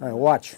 All right, watch.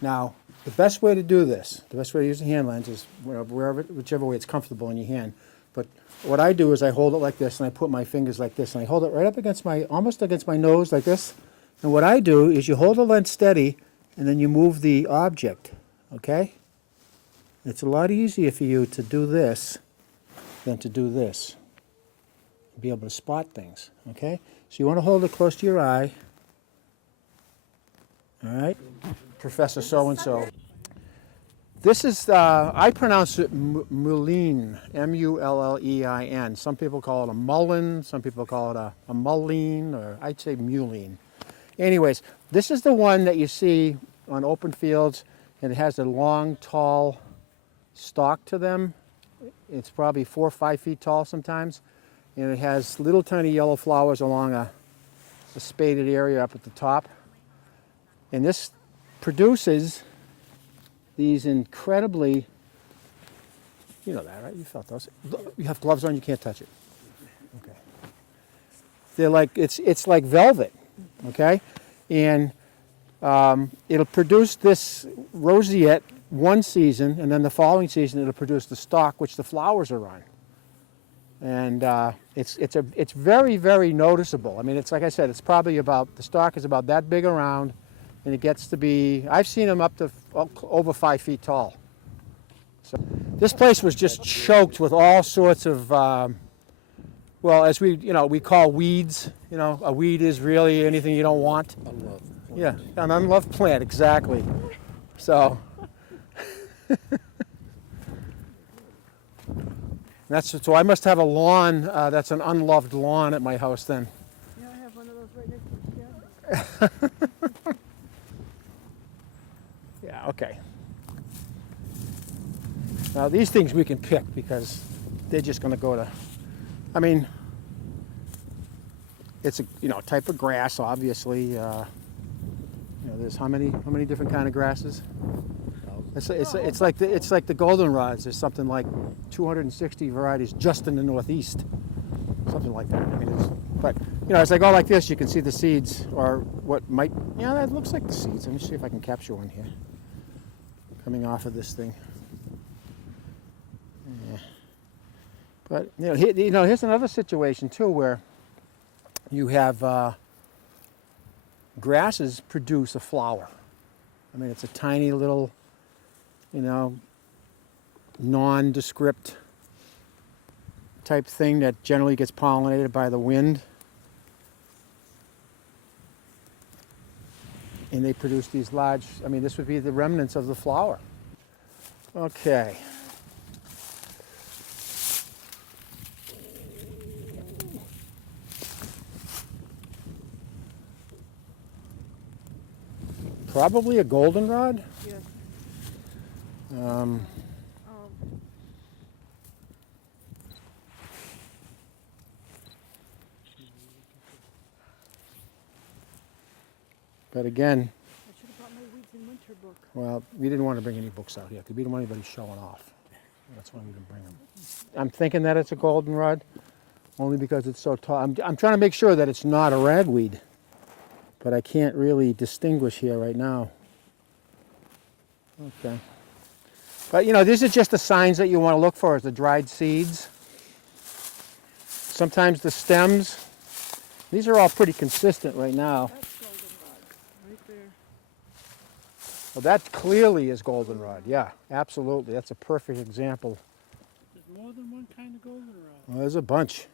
Now, the best way to do this, the best way to use the hand lens is whichever way it's comfortable in your hand. But what I do is I hold it like this, and I put my fingers like this, and I hold it right up against almost against my nose like this. And what I do is you hold the lens steady, and then you move the object, okay? It's a lot easier for you to do this than to do this. Be able to spot things, okay? So you want to hold it close to your eye. All right? Professor so-and-so. This is, I pronounce it mullein, M-U-L-L-E-I-N. Some people call it a mullein, some people call it a mullein, or I'd say mullein. Anyways, this is the one that you see on open fields, and it has a long, tall stalk to them. It's probably 4 or 5 feet tall sometimes, and it has little tiny yellow flowers along a spaded area up at the top. And this produces these incredibly, you know that, right? You felt those. You have gloves on, you can't touch it. Okay. They're like, it's like velvet, okay? And it'll produce this roseate one season, and then the following season it'll produce the stalk, which the flowers are on. And it's very, very noticeable. I mean, it's like I said, it's probably about, the stalk is about that big around, and it gets to be, I've seen them up to over 5 feet tall. So this place was just choked with all sorts of, well, as we call weeds. You know, a weed is really anything you don't want. Unloved. Yeah, an unloved plant, exactly. So so I must have a lawn that's an unloved lawn at my house then. Yeah, I have one of those right next to the cabin. Yeah, okay. Now these things we can pick because they're just going to go to, I mean, it's a type of grass, obviously. There's how many different kind of grasses? It's like the goldenrods. There's something like 260 varieties just in the Northeast, something like that. I mean, but as I go like this, you can see the seeds, or what might. Yeah, that looks like the seeds. Let me see if I can capture one here, coming off of this thing. Yeah. But here's another situation too, where you have grasses produce a flower. I mean, it's a tiny little, nondescript type thing that generally gets pollinated by the wind. And they produce these large, I mean, this would be the remnants of the flower. Okay. Probably a goldenrod. Yes. But again, I should have brought my Weeds in Winter book. well, we didn't want to bring any books out here because we didn't want anybody showing off. That's why we didn't bring them. I'm thinking that it's a goldenrod, only because it's so tall. I'm trying to make sure that it's not a ragweed, but I can't really distinguish here right now. Okay. But these are just the signs that you want to look for, is the dried seeds. Sometimes the stems. These are all pretty consistent right now. That's goldenrod, right there. Well, that clearly is goldenrod. Yeah, absolutely. That's a perfect example. There's more than one kind of goldenrod. Well, there's a bunch.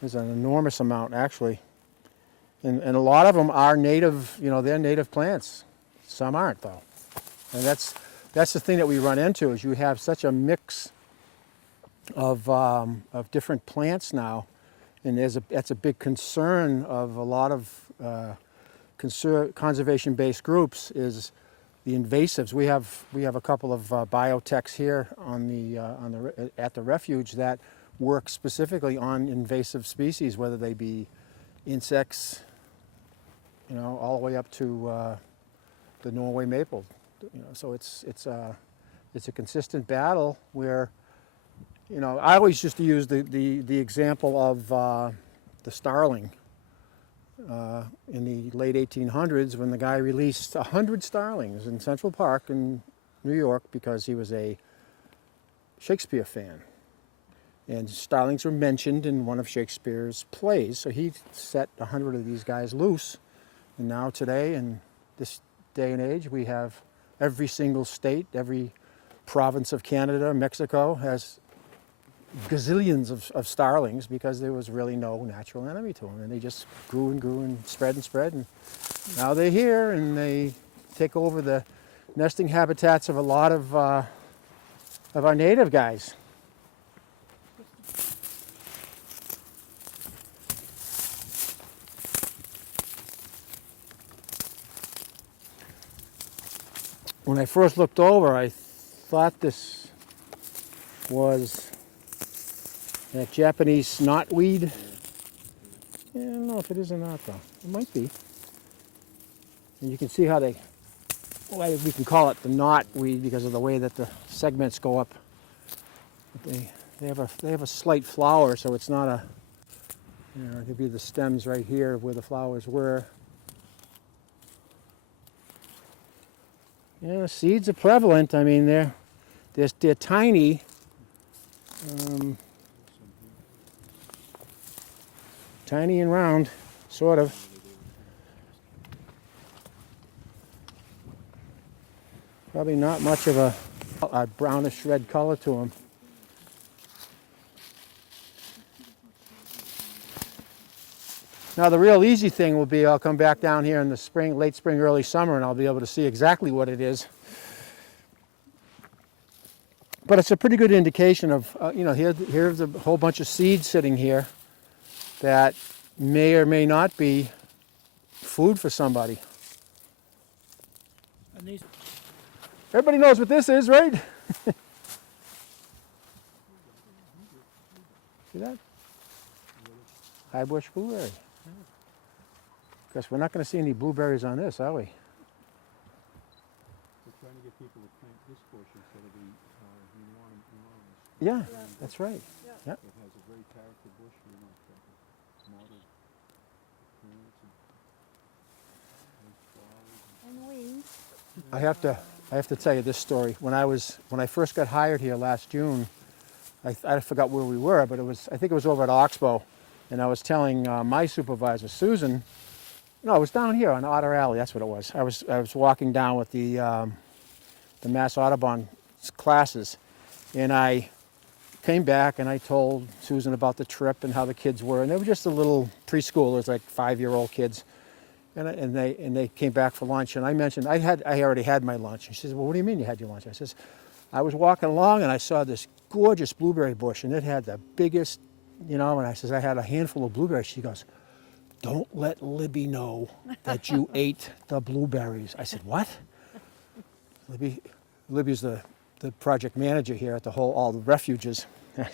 There's an enormous amount, actually. And a lot of them are native, they're native plants. Some aren't, though. And that's the thing that we run into, is you have such a mix of different plants now. And that's a big concern of a lot of conservation-based groups, is the invasives. We have a couple of biotechs here at the refuge that work specifically on invasive species, whether they be insects, all the way up to the Norway maple. So it's a consistent battle where, I always used to use the example of the starling. in the late 1800s when the guy released 100 starlings in Central Park in New York because he was a Shakespeare fan. And starlings were mentioned in one of Shakespeare's plays, so he set 100 of these guys loose. And now today, in this day and age, we have every single state, every province of Canada, Mexico has gazillions of starlings because there was really no natural enemy to them. And they just grew and spread. And now they're here and they take over the nesting habitats of a lot of our native guys. When I first looked over, I thought this was that Japanese knotweed. Yeah, I don't know if it is or not, though. It might be. And you can see how well, we can call it the knotweed because of the way that the segments go up. But they have a slight flower, so it's not a, it'd be the stems right here where the flowers were. Yeah, seeds are prevalent. I mean, they're tiny. Tiny and round, sort of. Probably not much of a brownish red color to them. Now the real easy thing will be I'll come back down here in the spring, late spring, early summer, and I'll be able to see exactly what it is. But it's a pretty good indication of, here's a whole bunch of seeds sitting here that may or may not be food for somebody. And these, Everybody knows what this is, right? See that? High bush blueberry. Guess we're not going to see any blueberries on this, are we? We're trying to get people to plant this bush instead of the Yeah, that's right. It has a very character bush, mottled plants and flowers. And weeds. I have to tell you this story. When I first got hired here last June, I forgot where we were, but I think it was over at Oxbow, and I was telling my supervisor, Susan. No, it was down here on Otter Alley. That's what it was. I was walking down with the Mass Audubon classes, and I came back and I told Susan about the trip and how the kids were, and they were just the little preschoolers, like 5-year-old kids, and they came back for lunch, and I mentioned I already had my lunch. And she says, "Well, what do you mean you had your lunch?" I says, "I was walking along and I saw this gorgeous blueberry bush, and it had the biggest, and I says I had a handful of blueberries." She goes, "Don't let Libby know that you ate the blueberries." I said, "What?" Libby's the project manager here at all the refuges. And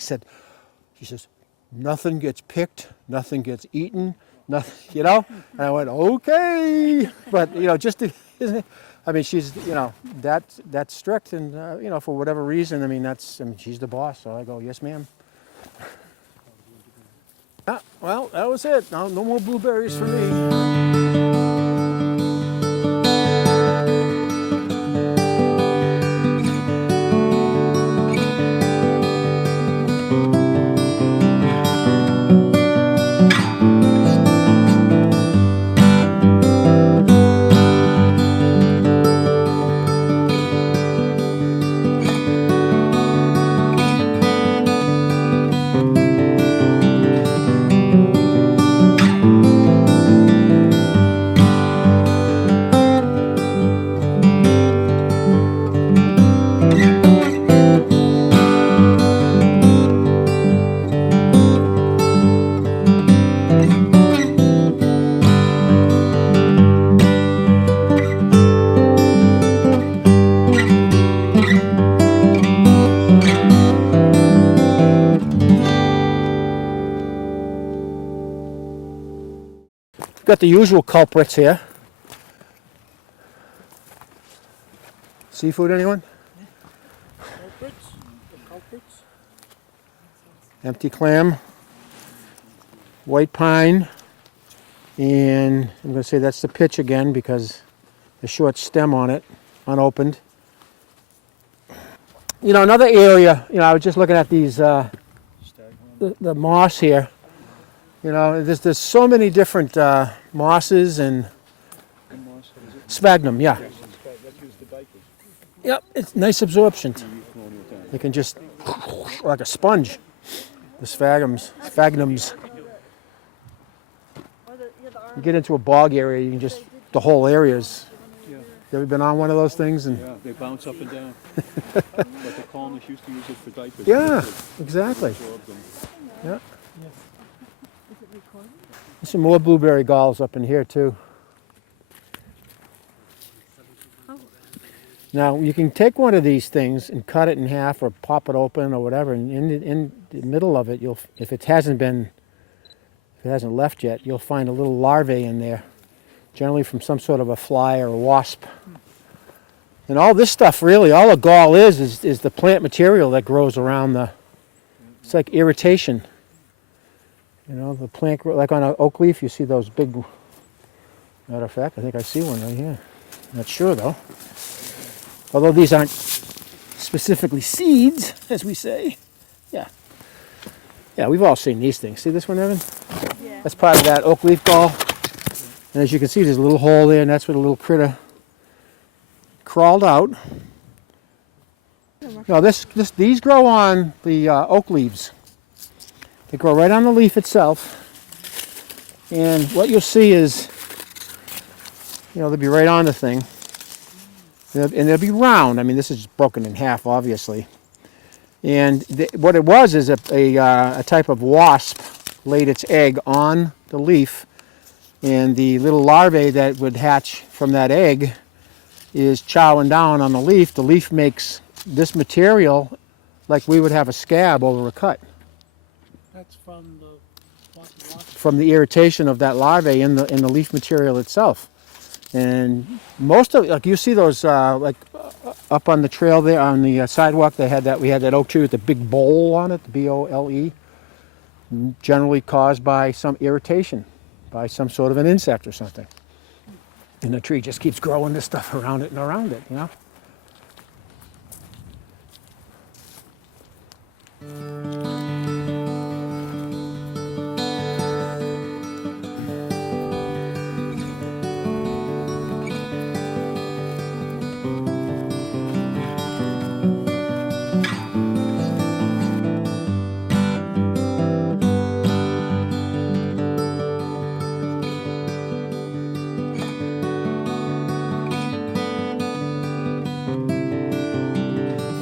she says, "Nothing gets picked, nothing gets eaten, nothing, And I went, "Okay." But, isn't it? I mean, she's, that's strict, and, for whatever reason, she's the boss. So I go, "Yes, ma'am." Well, that was it. No more blueberries for me. Got the usual culprits here. Seafood, anyone? culprits, the culprits. Empty clam, white pine, And I'm going to say that's the pitch again because the short stem on it, unopened. You know, another area, you know, I was just looking at these, Staghorn. the moss here. You know, there's so many different mosses and And moss, what is it? sphagnum, yeah. Yes, that's used for diapers. Yep, it's nice absorption. You use colonial time. You can just, like a sponge, the sphagnums. Or the, yeah, the You arm. get into a bog area, you can just, the whole area is, Yeah. you ever been on one of those things? And Yeah, they bounce up and down. But the colonists used to use it for diapers. yeah, They exactly. absorb them. Yeah. Is it recording? There's some more blueberry galls up in here too. Oh. Now you can take one of these things and cut it in half or pop it open or whatever, and in the middle of it, you'll, if it hasn't left yet, you'll find a little larvae in there, generally from some sort of a fly or a wasp. And all this stuff really, all a gall is the plant material that grows around the, it's like irritation. You know, the plant, like on an oak leaf, you see those big, matter of fact, I think I see one right here. Not sure though. Although these aren't specifically seeds, as we say. Yeah. Yeah, we've all seen these things. See this one, Evan? Yeah. That's part of that oak leaf gall. And as you can see, there's a little hole there, and that's where the little critter crawled out. No, these grow on the oak leaves. They grow right on the leaf itself. And what you'll see is, you know, they'll be right on the thing. And they'll be round. I mean, this is broken in half, obviously. And what it was is a type of wasp laid its egg on the leaf. And the little larvae that would hatch from that egg is chowing down on the leaf. The leaf makes this material like we would have a scab over a cut That's from the what? from the irritation of that larvae in the leaf material itself. And most of, like you see those up on the trail there on the sidewalk, we had that oak tree with the big bole on it, the B-O-L-E, generally caused by some irritation, by some sort of an insect or something. And the tree just keeps growing this stuff around it and around it, you know?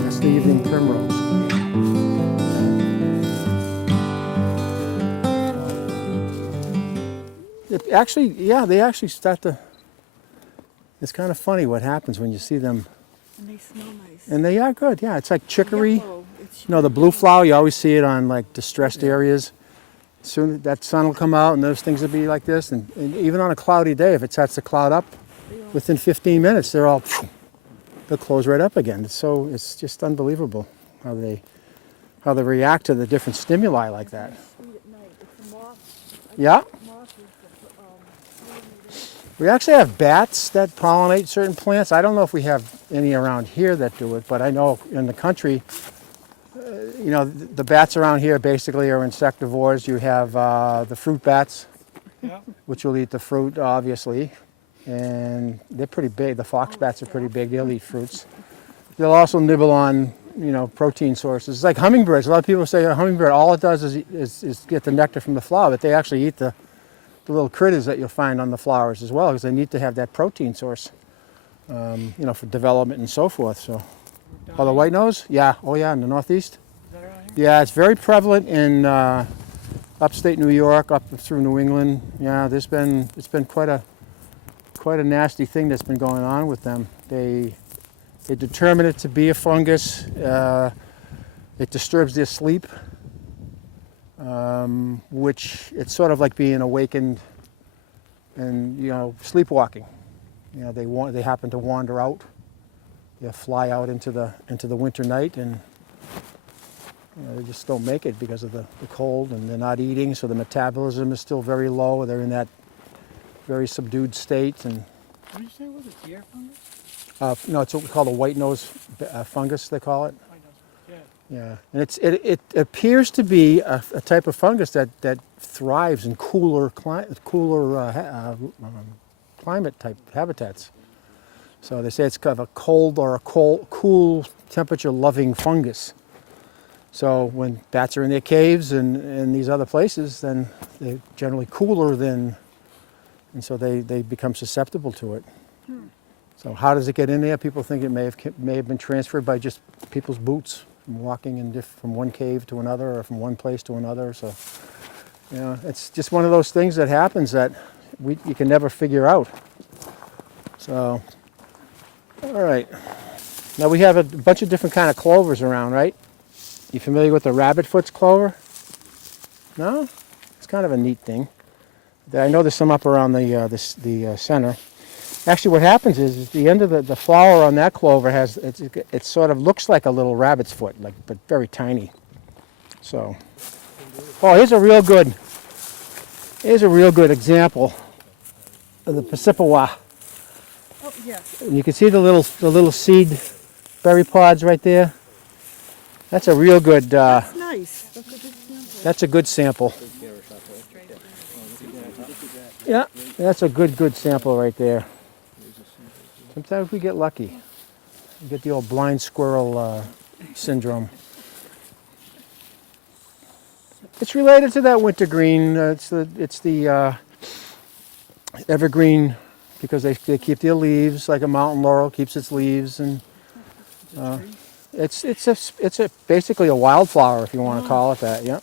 That's the evening primrose. Actually, yeah, they actually start to. It's kind of funny what happens when you see them, And they smell nice. and they are good. Yeah, it's like chicory. Yellow. It's You know, the blue flower, you always see it on like distressed areas. Soon that sun will come out and those things will be like this. And even on a cloudy day, if it starts to cloud up, within 15 minutes, they'll close right up again. It's just unbelievable how they react to the different stimuli like that. sweet at night. It's a moth. Yeah. Moth is the, We actually have bats that pollinate certain plants. I don't know if we have any around here that do it, but I know in the country, you know, the bats around here basically are insectivores. You have the fruit bats, Yeah. which will eat the fruit, obviously, and they're pretty big. The fox bats are pretty big. They'll eat fruits. They'll also nibble on, you know, protein sources. It's like hummingbirds. A lot of people say a hummingbird, all it does is get the nectar from the flower, but they actually eat the little critters that you'll find on the flowers as well, because they need to have that protein source, you know, for development and so forth. So, oh, the white nose? Yeah. Oh, yeah, in the Northeast. Is that around here? Yeah, it's very prevalent in upstate New York, up through New England. Yeah, it's been quite a nasty thing that's been going on with them. They determine it to be a fungus. It disturbs their sleep, which it's sort of like being awakened and, you know, sleepwalking. You know, they happen to wander out. They fly out into the winter night, and you know, they just don't make it because of the cold, and they're not eating, so the metabolism is still very low. They're in that very subdued state. And What did you say, was it deer fungus? no, it's what we call the white nose fungus, they call it. I know, yeah. Yeah, and it appears to be a type of fungus that thrives in cooler climate type habitats. So they say it's kind of a cold or a cool temperature loving fungus. So when bats are in their caves and in these other places, then they're generally cooler than, and so they become susceptible to it. So how does it get in there? People think it may have been transferred by just people's boots, from walking from one cave to another or from one place to another. So, you know, it's just one of those things that happens that you can never figure out. So, all right. Now we have a bunch of different kind of clovers around, right? You familiar with the rabbitfoot's clover? No? It's kind of a neat thing. I know there's some up around the center. Actually, what happens is at the end of the flower on that clover it sort of looks like a little rabbit's foot, but very tiny. So, oh, here's a real good example of the Pisipawa. Oh, yeah. And you can see the little seed berry pods right there. That's a real good. That's nice. That's a good sample. That's a good sample. Yeah, that's a good sample right there. Sometimes we get lucky. We get the old blind squirrel syndrome. It's related to that wintergreen. It's the evergreen because they keep their leaves like a mountain laurel keeps its leaves, and it's basically a wildflower if you want to call it that. Yeah.